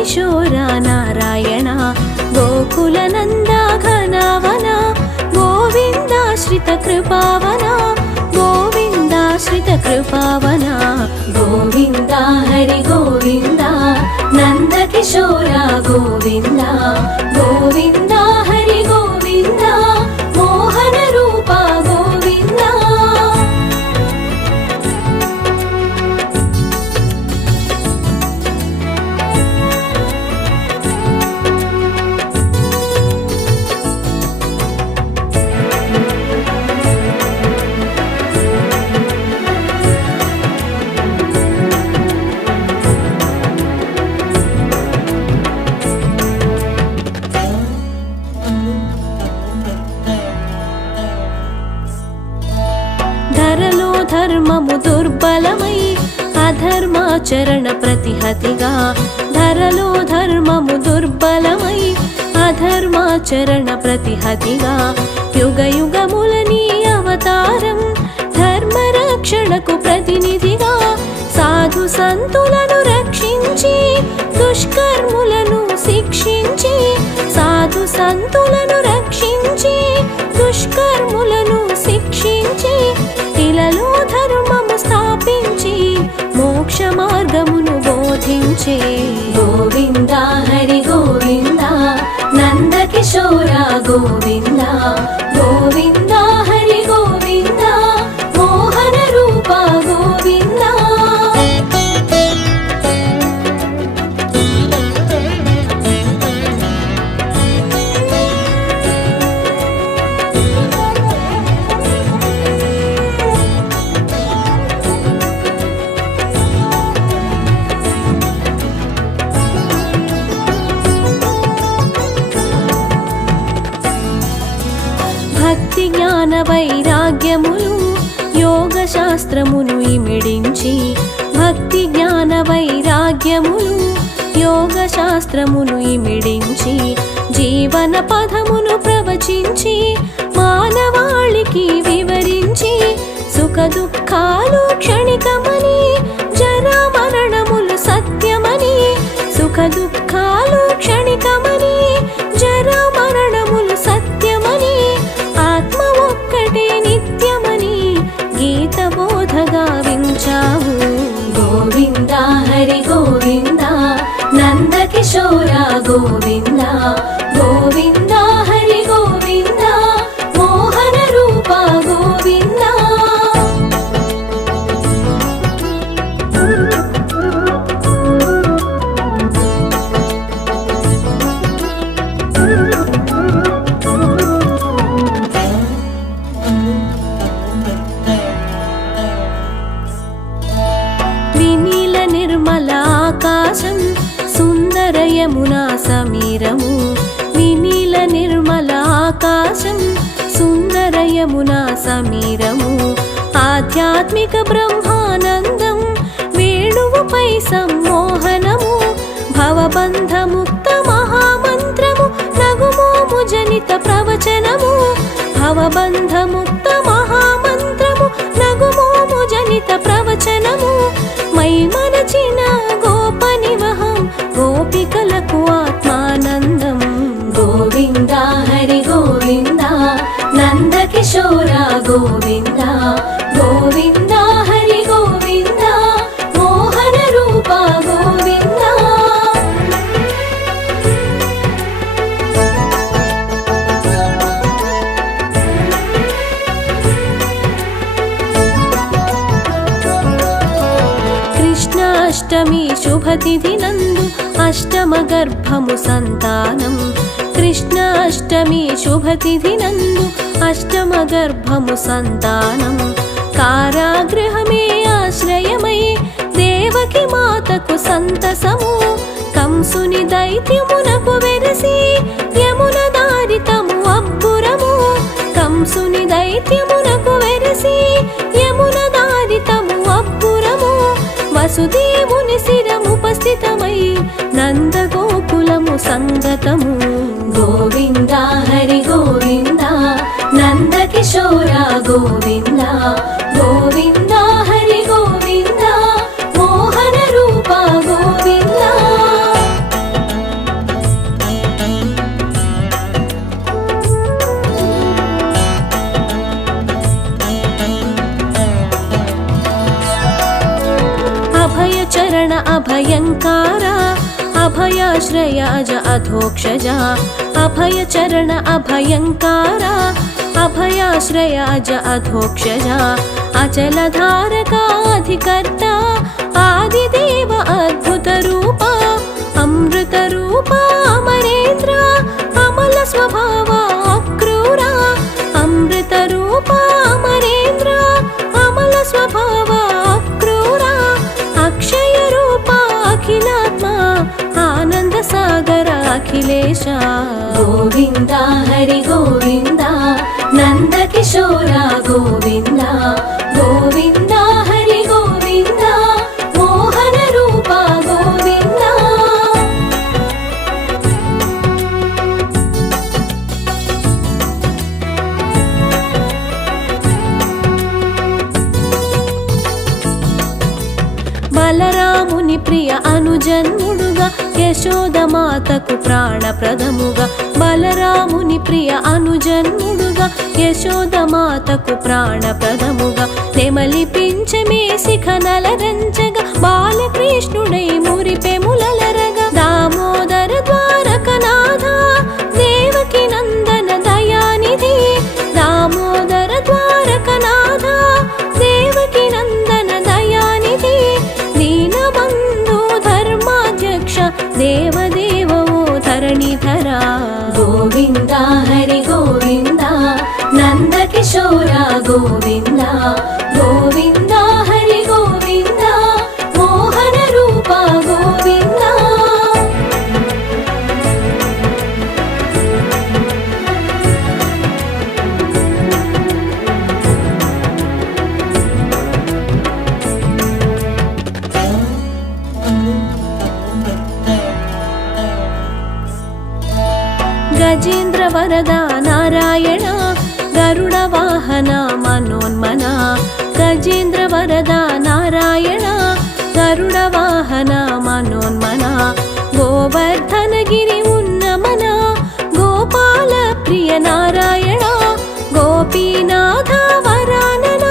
నందకిశోర నారాయణ గోకులనంద ఘనవన గోవిందాశ్రిత కృపావన గోవిందాశ్రిత కృపావన గోవింద హరి గోవింద నందకిశోర గోవింద గోవింద హరి గోవింద మోహన రూప గోవింద. ధరలో ధర్మము దుర్బలమై అధర్మాచరణ ప్రతిహతిగా ధరలో ధర్మము దుర్బలమై అధర్మాచరణ ప్రతిహతిగా యుగ యుగముల నీ అవతారం ధర్మరక్షణకు ప్రతినిధిగా సాధు సంతులను రక్షించి దుష్కర్ములను శిక్షించి సాధు సంతులను రక్షించి దుష్కర్ములను శిక్షించి ఇలలో ధర్మము స్థాపించి మోక్ష మార్గమును బోధించే గోవింద హరి గోవింద నందకిశోర గోవింద గోవింద హరి గోవింద మోహన రూప గోవింద. భక్తి జ్ఞాన వైరాగ్యములు యోగ శాస్త్రమును ఇమిడించి భక్తి జ్ఞాన వైరాగ్యములు యోగ శాస్త్రమును ఇమిడించి జీవన పదమును ప్రవచించి మానవాళికి వివరించి సుఖ దుఃఖాలు క్షణికమని జరా మరణములు సత్యమని సుఖ దుఃఖాలు క్షణికమని జరా మరణములు సత్యమని ఆత్మ ఒక్కటే నిత్యమని గీత బోధగా వించావు గోవింద హరి గోవింద నందకిశోర గోవింద గోవింద హరి గోవింద మోహన రూప గోవింద. వినీల నిర్మల ఆకాశం సుందర యమునా సమీరము వినీల నిర్మల ఆకాశం సుందర యమునా సమీరము ఆధ్యాత్మిక బ్రహ్మానందం వేణువుపై సమ్మోహనము భవబంధ ముక్త మహామంత్రము నగుమోము జనిత ప్రవచనము భవబంధ ముక్త మహామంత్రము నగుమోము జనిత ప్రవచనము మై మనచిన గోపనివహం గోపికలకు ఆత్మానందం గోవింద హరి గోవింద నందకిశోర గోవింద గోవింద హరి గోవింద మోహన రూప గోవింద. కృష్ణాష్టమి శుభతిథి నందు అష్టమ గర్భము సంతానం కృష్ణాష్టమి శుభతిథి నందు అష్టమ గర్భము సంతానం కారాగృహమే ఆశ్రయమై దేవకి మాతకు సంతసము కంసుని దైత్యమునకు వెరసి యమున దారితము అబ్బురము కంసుని దైత్యమునకు వెరసి యమున దారితము అబ్బురము వసుదేవుని శిరముపస్థితమై నందగోకులము సంగతము గోవింద హరి గోవింద నందకిశోర గోవింద గోవింద హరి గోవింద మోహన రూప గోవింద. अभयङ्कार अभयाश्रय अज अधोक्षज अभयचरण अभयङ्कार अभयाश्रय अज अधोक्षज अचलधारकाधिकर्ता आदिदेव अद्भुतरूप अमृतरूप अमरेन्द्र अमल स्वभाव अक्रूर अमृतरूप अमरेन्द्र अमल स्वभाव अक्रूर अक्षयरूप अखिलात्मा आनंद सागर अखिलेश गोविंद हरि गोविंद नंद किशोर गोविंद गोविंद हरि गोविंद मोहन रूप गोविंद బలరాముని ప్రియ అనుజన్ముడుగా యశోదమాతకు ప్రాణప్రదముగా బలరాముని ప్రియ అనుజన్ముడుగా యశోదమాతకు ప్రాణప్రదముగా నెమలిపించమే శిఖనలరంచగా బాలకృష్ణుడై మురిపెములలరగా దామోదర ద్వారకనాథ దేవకి నందన దయానిధి దామోదర ద్వారకనాథ దేవకి నందన దయానిధి దీనబంధు ధర్మాధ్యక్ష దేవదేవో ధరణిధర గోవింద హరి గోవింద నంద కిశోర గోవింద గోవింద హరి గోవింద మోహన రూప గోవింద గజేంద్ర వరద నారాయణ గరుడ వాహన మనోన్మన గజేంద్ర వరద నారాయణ గరుడ వాహన మనోన్మన గోవర్ధనగిరి ఉన్నమన గోపాల ప్రియ నారాయణ గోపీనాథ వరానన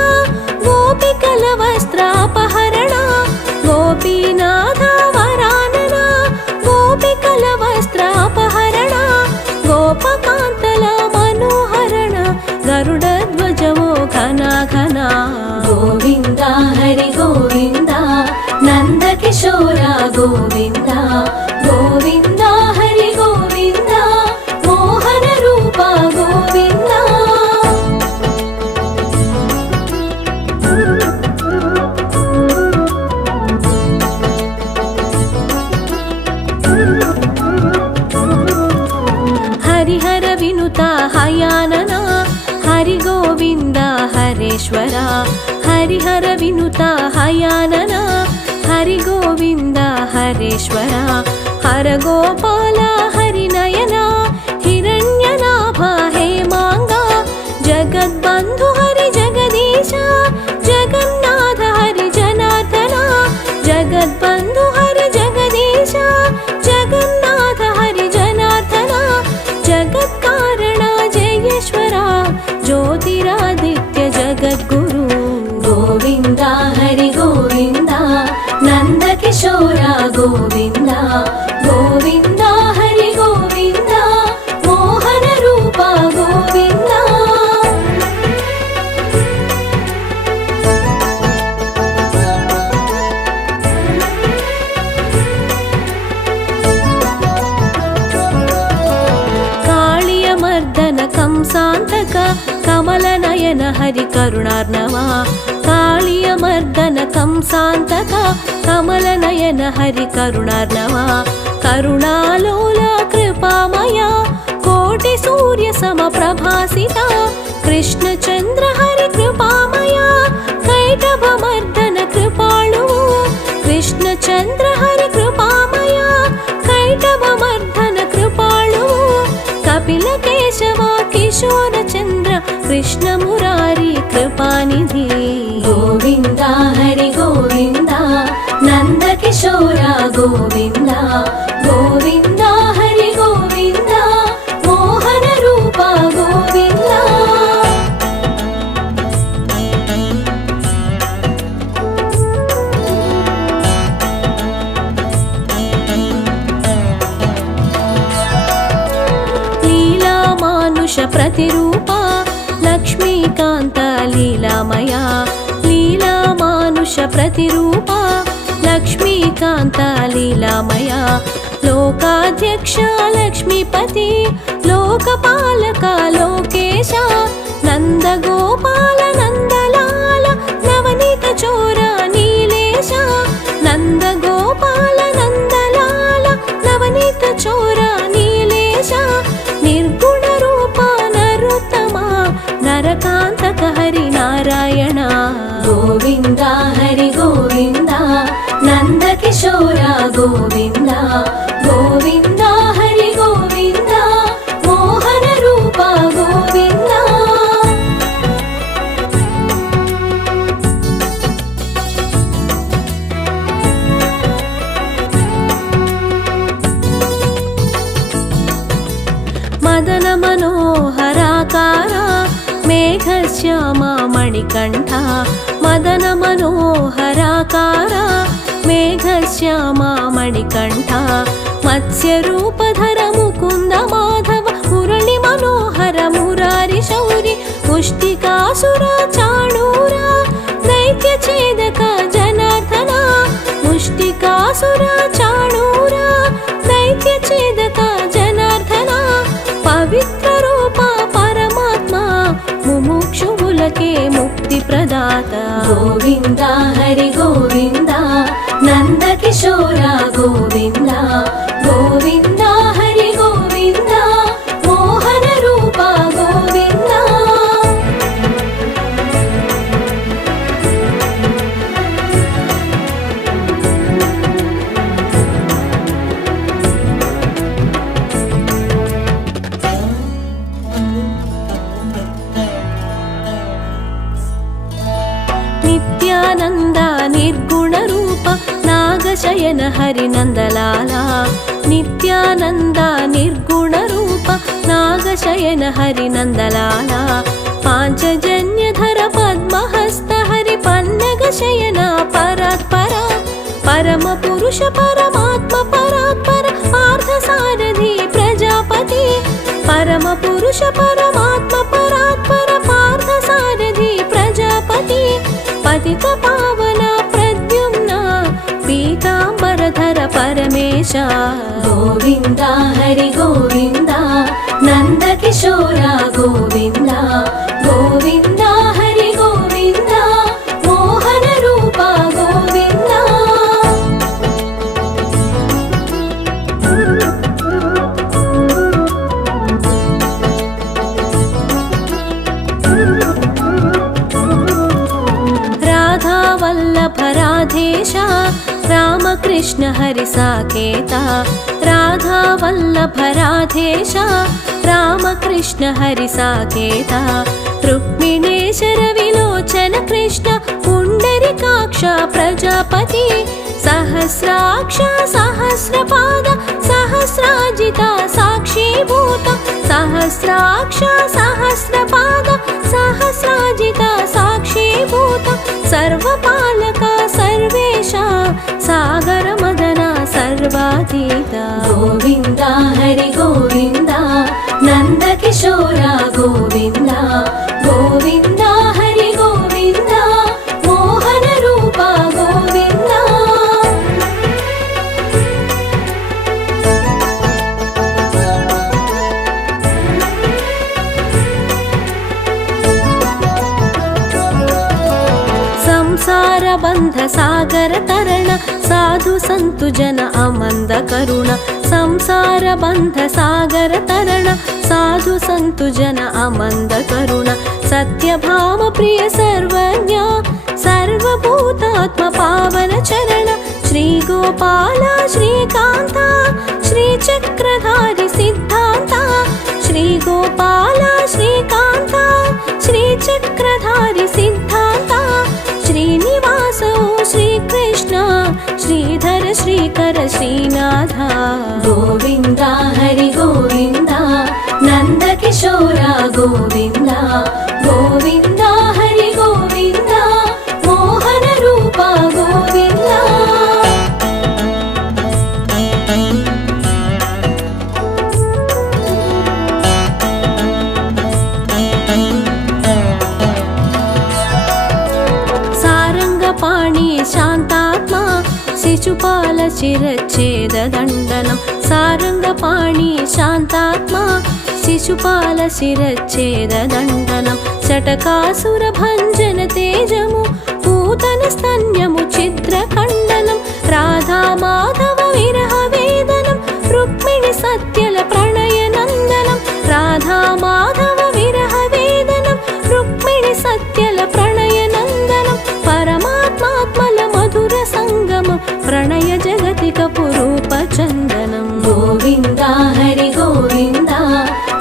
గోపికల వస్త్రాపహరణ గోపీనాథ వరానన గోపికల వస్త్రాపహరణ గోపకాంతల మనోహరణ గరుడ ధ్వజవో ఘన ఘన గోవింద హరి గోవింద నంద కిశోర గోవింద గోవింద హరి గోవింద మోహన రూప గోవింద హరిహర వినుత హయానన హరి గోవింద హరేశ్వర హరిహర వినుత హయానన హరి గోవింద హరేశ్వర హర గోపాల హరినయన హిరణ్యనాభ హేమాంగ జగద్బంధు హరి జగదీశ జగన్నాథ హరి జనార్దన జగద్బంధు హరి జగదీశ జగన్నాథ హరి జనార్దన జగత్కారణ జయేశ్వర జ్యోతిరాదిత్య జగద్గురు గోవింద హరి గోవింద నంద కిశోర గోవింద గోవింద హరి గోవింద మోహన రూప గోవింద కాళియమర్దన కంసాంతక కమలనయన హరి కరుణార్ణవ కాళియమర్దన కంసాంతక కమలనయన హరి కరుణార్ణవ కరుణాలోల కృపామయ కోటి సూర్య సమప్రభాసిత కృష్ణచంద్ర హరి కృపామయ కైటభమర్దన కృపాళు కృష్ణచంద్ర హరి కృపామయ కైటభమర్దన కృపాళు కపిల కేశవ కిశోర చంద్ర కృష్ణ మురారి కృపానిధి గోవింద హరి గోవింద నంద కిశోర గోవింద గోవింద హరి గోవింద మోహన రూప గోవింద ಮಾನುಷ ಪ್ರತಿರೂಪ ಲಕ್ಷ್ಮೀಕಾಂತ ಲೀಲಾಮಯ ಲೀಲಾ ಮಾನುಷ ಪ್ರತಿರೂಪ ಲಕ್ಷ್ಮೀಕಾಂತ ಲೀಲಾಮಯ ಲೋಕಾಧ್ಯಕ್ಷ ಲಕ್ಷ್ಮೀಪತಿ ಲೋಕಪಾಲಕ ಲೋಕೇಶ ನಂದ ಗೋಪಾಲ ನಂದಲಾಲ ನವನೀತ ಚೋರ ನೀಲೇಶ ನಂದ ಗೋಪಾಲ ನಂದಲಾಲ ನವನೀತ ಚೋರ ನೀಲೇಶ ನಿರ್ಗುಣ ರೂಪ ನರೋತ್ತಮ ನರಕಾಂತಕ ಹರಿ ನಾರಾಯಣ ಗೋವಿಂದ ಹರಿ ಗೋವಿಂದ ನಂದ ಕಿಶೋರ ಗೋವಿಂದ ಗೋವಿಂದ ಹರಿ ಗೋವಿಂದ ಮೋಹನ ರೂಪ ಗೋವಿಂದ. ಮದನ ಮನೋಹರಾಕಾರ ಮೇಘಶ್ಯಾಮ ಮಣಿಕಂಠ ಮದನ ಮನೋಹರಾಕಾರ ಮೇಘಶ್ಯಾಮ ಮಣಿಕಂಠ ಮತ್ಸ್ಯರೂಪಧರ ಮುಕುಂದ ಮಾಧವ ಮುರಳಿ ಮನೋಹರ ಮುರಾರಿ ಶೌರಿ ಮುಷ್ಟಿಕಾಸುರ ಚಾಣೂರ ದೈತ್ಯ ಛೇದಕ ಜನಾರ್ದನ ಮುಷ್ಟಿಕಾಸುರ ಚಾಣೂರ ದೈತ್ಯ ಛೇದಕ ಜನಾರ್ದನ ಪವಿತ್ರ ರೂಪ ಪರಮಾತ್ಮ ಮುಮುಕ್ಷುಗುಲಕ್ಕೆ ಮುಕ್ತಿ ಪ್ರದಾತ ಗೋವಿಂದ ಹರಿ ಗೋವಿಂದ ನಂದ ಕಿಶೋರ ಗೋವಿಂದ ಗೋವಿಂದ ಹರಿ ಗೋವಿಂದ ಮೋಹನ ರೂಪ ಗೋವಿಂದ. ನಿತ್ಯಾನಂದ ನಿರ್ಗುಣ ರೂಪ ನಾಗಶಯನ ಹರಿ ನಂದಲಾಲ ನಿತ್ಯಾನಂದ ನಿರ್ಗುಣ ರೂಪ ನಾಗಶಯನ ಹರಿ ನಂದಲಾಲ ಪಾಂಚಜನ್ಯಧರ ಪದ್ಮಹಸ್ತ ಹರಿ ಪನ್ನಗ ಶಯನ ಪರಾತ್ಪರ ಪರಮ ಪುರುಷ ಪರಮಾತ್ಮ ಪರಾತ್ಪರ ಪಾರ್ಥ ಸಾರಥಿ ಪ್ರಜಾಪತಿ ಪರಮ ಪುರುಷ ಪರಮಾತ್ಮ ಪರಾತ್ಪರ ಪಾರ್ಥ ಸಾರಥಿ ಪ್ರಜಾಪತಿ ಪತಿತ ಪಾವನ ಪ್ರದ್ಯುಮ್ನ ಪೀತಾಂಬರಧರ ಪರಮೇಶ ಗೋವಿಂದ ಹರಿ ಗೋವಿಂದ ನಂದ ಕಿಶೋರ ಗೋವಿಂದ ಗೋವಿಂದ ಹರಿ ಗೋವಿಂದ ಮೋಹನ ರೂಪ ಗೋವಿಂದ. ವಲ್ಲಭ ರಾಧೇಶ ರಾಮಕೃಷ್ಣ ಹರಿ ಸಾಕೇತ ರಾಧಾ ವಲ್ಲಭ ರಾಧೇಶ ರಾಮಕೃಷ್ಣ ಹರಿ ಸಾಕೇತ ರುಕ್ಮಿಣೇಶರ ವಿಲೋಚನ ಕೃಷ್ಣ ಪುಂಡರಿಕಾಕ್ಷ ಪ್ರಜಾಪತಿ ಸಹಸ್ರಾಕ್ಷ ಸಹಸ್ರಪಾದ ಸಹಸ್ರಾಜಿತ ಸಾಕ್ಷೀಭೂತ ಸಹಸ್ರಾಕ್ಷ ಸಹಸ್ರಪಾದ ಸಹಸ್ರಾಜಿತ ಸಾಕ್ಷೀಭೂತ ಸರ್ವಪಾಲಕ ಸರ್ವೇಶ ಸಾಗರ ಮದನ ಸರ್ವಾತೀತ ಗೋವಿಂದ ಹರಿ ಗೋವಿಂದ ನಂದ ಕಿಶೋರ ಗೋವಿಂದ ಗೋವಿಂದ ಹರಿ ಗೋವಿಂದ ಮೋಹನ ರೂಪ ಗೋವಿಂದ. ಸಂಸಾರ ಬಂಧ ಸಾಗರ ತರಣ ಸಾಧು ಸಂತು ಜನ ಅಮಂದ ಕರುಣ ಸಂಸಾರ ಬಂಧ ಸಾಗರ ತರಣ ಸಾಧು ಸಂತು ಜನ ಅಮಂದ ಕರುಣ ಸತ್ಯಭಾಮ ಪ್ರಿಯ ಸರ್ವಜ್ಞ ಸರ್ವಭೂತಾತ್ಮ ಪಾವನ ಚರಣ ಶ್ರೀ ಗೋಪಾಲ ಶ್ರೀಕಾಂತ ಶ್ರೀ ಚಕ್ರಧಾರಿ ಸಿದ್ಧಾಂತ ಶ್ರೀ ಗೋಪಾಲ ಶ್ರೀಕಾಂತ ಶ್ರೀ ಚಕ್ರಧಾರಿ ಸಿದ್ಧಾಂತ ಶ್ರೀನಿವಾಸೋ ಶ್ರೀಕೃಷ್ಣ ಶ್ರೀಧರ ಶ್ರೀಕರ ಶ್ರೀನಾಥ ಗೋವಿಂದ ಹರಿ ಗೋವಿಂದ ನಂದ ಕಿಶೋರ ಗೋವಿಂದ ಗೋವಿಂದ ಹರಿ ಗೋವಿಂದ ಮೋಹನ ರೂಪ ಗೋವಿಂದ. శిశుపాల శిరచ్ఛేదదండనం సారంగపాణి శాంతాత్మా శిశుపాల శిరచ్ఛేదదండనం శటకాసుర భంజన తేజము పూతన స్తన్యము చిత్రఖండనం రాధా మాధవ విరహ వేదనం రుక్మిణి సత్యల ప్రణయనందనం రాధా మాధవ విరహ వేదనం రుక్మిణి సత్యల ప్రణయనందనం పరమాత్మాత్మల మధుర సంగమం ప్రణయ జగతిక పురూప చందనం గోవింద హరి గోవింద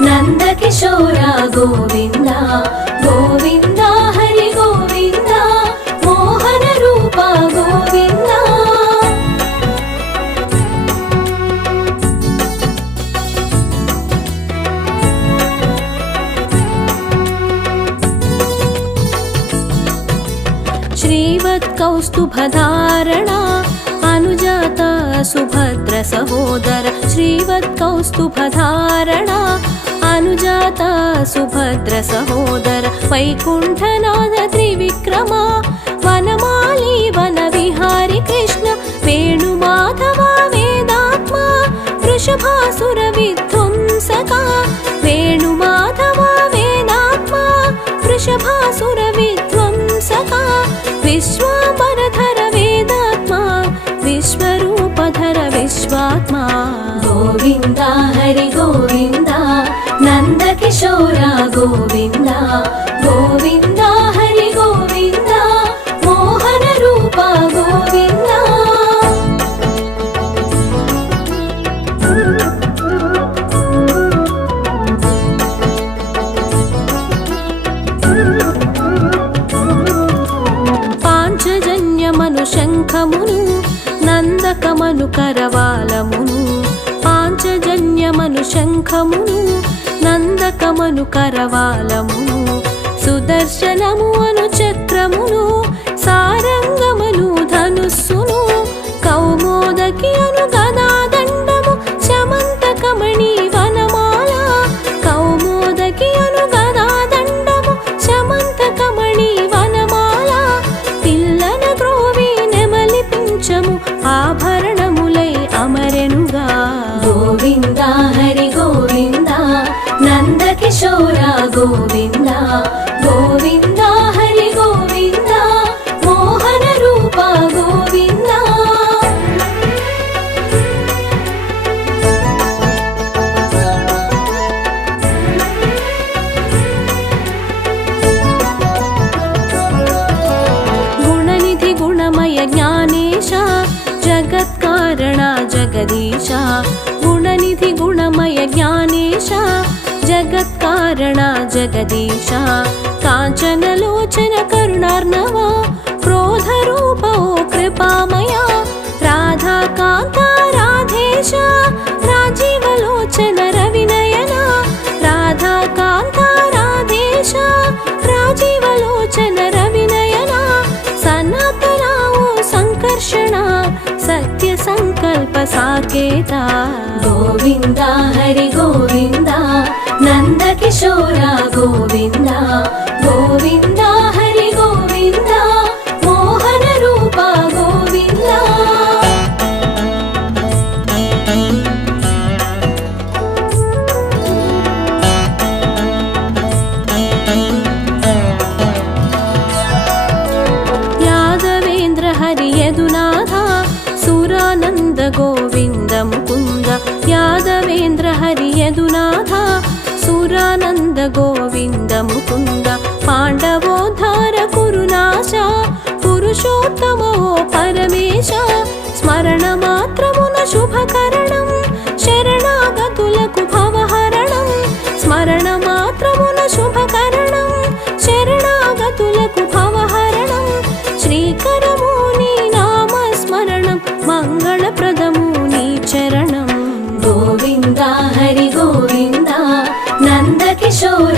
నందకిశోర గోవింద గోవింద హరి గోవింద మోహన రూప గోవింద శ్రీవత్కౌస్తుభధారణ అనుజాత సుభద్ర సహోదర శ్రీవత్కౌస్తుభధారణ అనుజాత సుభద్ర సహోదర వైకుంఠనాథ త్రివిక్రమ వనమాలి వన విహారి కృష్ణ వేణుమాధవ వేదాత్మ వృషభాసుర విధ్వంసక వేణుమాధవ వేదాత్మ వృషభాసుర విధ్వంసక విశ్వాంబరధర వేదాత్మ విశ్వరూపధర విశ్వాత్మా గోవింద హరి గోవింద నందకిశోర గోవింద గోవింద హరి గోవింద మోహన రూప గోవింద పాంచజన్యమను శంఖమును నందకమను కరవాలమును పాంచజన్యమను శంఖమును నందకమను కరవాలమును సుదర్శనము అను చక్రమును సారంగమును ధనుస్సును కౌమోదకి అను గదాదండము శమంతకమణి వనమాల కౌమోదకి అను గదాదండము శమంతకమణి వనమాల పిల్లన గ్రోవి నెమలి పించము ఆభరణములై అమరెనుగా గోవింద హరి గోవింద నందకిశోర గోవింద గోవింద హరి గోవింద మోహన రూప గోవింద గుణనిధి గుణమయ జ్ఞానేశ జగత్కారణ జగదీశ గుణనిధి గుణమయ జ్ఞానేశ జగత్కారణ జగదీశ కాంచనలోచన కరుణార్ణవ క్రోధరూపో కృపామయ రాధాకాంత రాధేశ రాజీవలోచన రవినయన రాధాకాంత రాధేశ రాజీవలోచన రవినయన సనాతనావో సంకర్షణ సత్య సంకల్ప సాకేత గోవింద హరి గోవింద నందకిశోర గోవింద గోవింద హరి గోవింద మోహన రూప గోవింద యాదవేంద్ర హరి యదునాథ సురానంద గోవింద ముకుంద యాదవేంద్ర హరి యదునాథ సురానంద గోవింద ముకుంద పాండవోద్ధార కురునాశ పురుషోత్తమో పరమేశ స్మరణ మాత్రమున శుభకరణం శరణాగతులకు భవహరణం స్మరణ మాత్రమున శుభకరణం శరణాగతులకు భవహరణం శ్రీకరము నీ నామస్మరణం మంగళప్రదము నీ చరణం గోవింద హరి గోవింద నందకిశోర